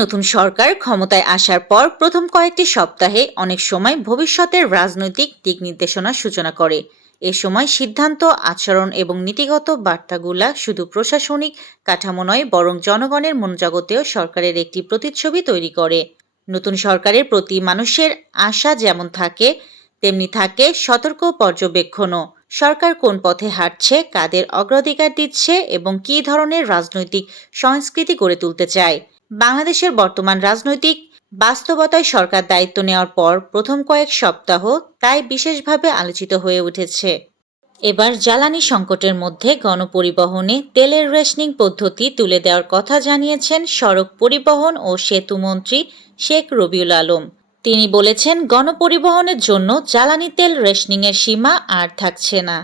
নতুন সরকার ক্ষমতায় আসার পর প্রথম কয়েকটি সপ্তাহে অনেক সময় ভবিষ্যতের রাজনৈতিক দিক নির্দেশনার সূচনা করে। এ সময় সিদ্ধান্ত, আচরণ এবং নীতিগত বার্তাগুলা শুধু প্রশাসনিক কাঠামো নয়, বরং জনগণের মনোজগতেও সরকারের একটি প্রতিচ্ছবি তৈরি করে। নতুন সরকারের প্রতি মানুষের আশা যেমন থাকে, তেমনি থাকে সতর্ক পর্যবেক্ষণও। সরকার কোন পথে হাঁটছে, কাদের অগ্রাধিকার দিচ্ছে এবং কী ধরনের রাজনৈতিক সংস্কৃতি গড়ে তুলতে চায়। বাংলাদেশের বর্তমান রাজনৈতিক বাস্তবতায় সরকার দায়িত্ব নেওয়ার পর প্রথম কয়েক সপ্তাহ তাই বিশেষভাবে আলোচিত হয়ে উঠেছে। এবার জ্বালানি সংকটের মধ্যে গণপরিবহনে তেলের রেশনিং পদ্ধতি তুলে দেওয়ার কথা জানিয়েছেন সড়ক পরিবহন ও সেতু মন্ত্রী শেখ রবিউল আলম। তিনি বলেছেন, গণপরিবহনের জন্য জ্বালানি তেল রেশনিংয়ের সীমা আর থাকছে না।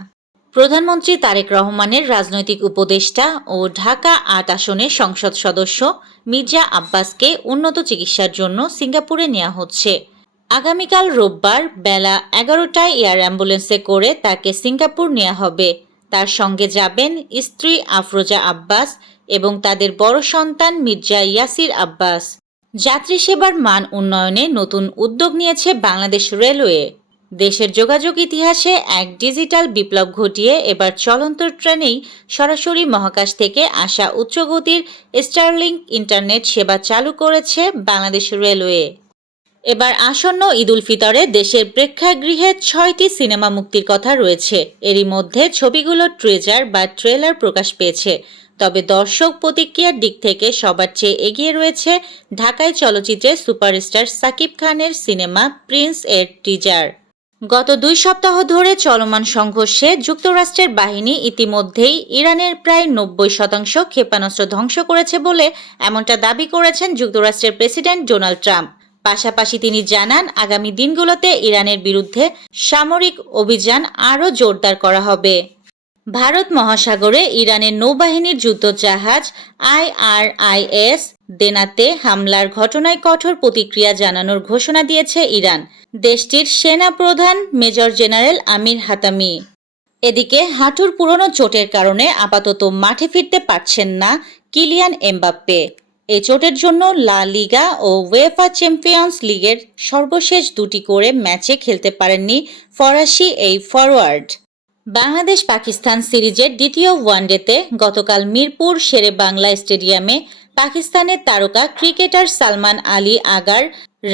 প্রধানমন্ত্রী তারেক রহমানের রাজনৈতিক উপদেষ্টা ও ঢাকা ৮ আসনের সংসদ সদস্য মির্জা আব্বাসকে উন্নত চিকিৎসার জন্য সিঙ্গাপুরে নেওয়া হচ্ছে। আগামীকাল রোববার বেলা ১১টায় এয়ার অ্যাম্বুলেন্সে করে তাকে সিঙ্গাপুর নেওয়া হবে। তার সঙ্গে যাবেন স্ত্রী আফরোজা আব্বাস এবং তাদের বড় সন্তান মির্জা ইয়াসির আব্বাস। যাত্রী সেবার মান উন্নয়নে নতুন উদ্যোগ নিয়েছে বাংলাদেশ রেলওয়ে। দেশের যোগাযোগ ইতিহাসে এক ডিজিটাল বিপ্লব ঘটিয়ে এবার চলন্ত ট্রেনেই সরাসরি মহাকাশ থেকে আসা উচ্চগতির স্টারলিংক ইন্টারনেট সেবা চালু করেছে বাংলাদেশ রেলওয়ে। এবার আসন্ন ঈদ উল ফিতরে দেশের প্রেক্ষাগৃহে ৬টি সিনেমা মুক্তির কথা রয়েছে। এরই মধ্যে ছবিগুলোর ট্রেজার বা ট্রেলার প্রকাশ পেয়েছে। তবে দর্শক প্রতিক্রিয়ার দিক থেকে সবার চেয়ে এগিয়ে রয়েছে ঢাকায় চলচ্চিত্রের সুপারস্টার সাকিব খানের সিনেমা প্রিন্স এর টিজার। গত ২ সপ্তাহ ধরে চলমান সংঘর্ষে যুক্তরাষ্ট্রের বাহিনী ইতিমধ্যেই ইরানের প্রায় ৯০% ক্ষেপণাস্ত্র ধ্বংস করেছে বলে এমনটা দাবি করেছেন যুক্তরাষ্ট্রের প্রেসিডেন্ট ডোনাল্ড ট্রাম্প। পাশাপাশি তিনি জানান, আগামী দিনগুলোতে ইরানের বিরুদ্ধে সামরিক অভিযান আরও জোরদার করা হবে। ভারত মহাসাগরে ইরানের নৌবাহিনীর যুদ্ধজাহাজ IRIS দেনাতে হামলার ঘটনায় কঠোর প্রতিক্রিয়া জানানোর ঘোষণা দিয়েছে ইরান। দেশটির সেনা প্রধান মেজর জেনারেল আমির হাতামি। এদিকে হাঁটুর পুরনো চোটের কারণে আপাতত মাঠে ফিরতে পারছেন না কিলিয়ান এমবাপ্পে। এই চোটের জন্য লা লিগা ও উয়েফা চ্যাম্পিয়ন্স লিগের সর্বশেষ ২টি করে ম্যাচে খেলতে পারেননি ফরাসি এই ফরোয়ার্ড। বাংলাদেশ পাকিস্তান সিরিজের দ্বিতীয় ওয়ানডেতে গতকাল মিরপুর শেরেবাংলা স্টেডিয়ামে পাকিস্তানের তারকা cricketer Salman Ali agar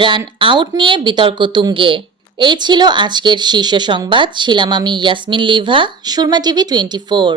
run out নিয়ে বিতর্ক তুঙ্গে। এই ছিল আজকের শীর্ষ সংবাদ। ছিলাম আমি ইয়াসমিন লিভা, সুরমা টিভি 24।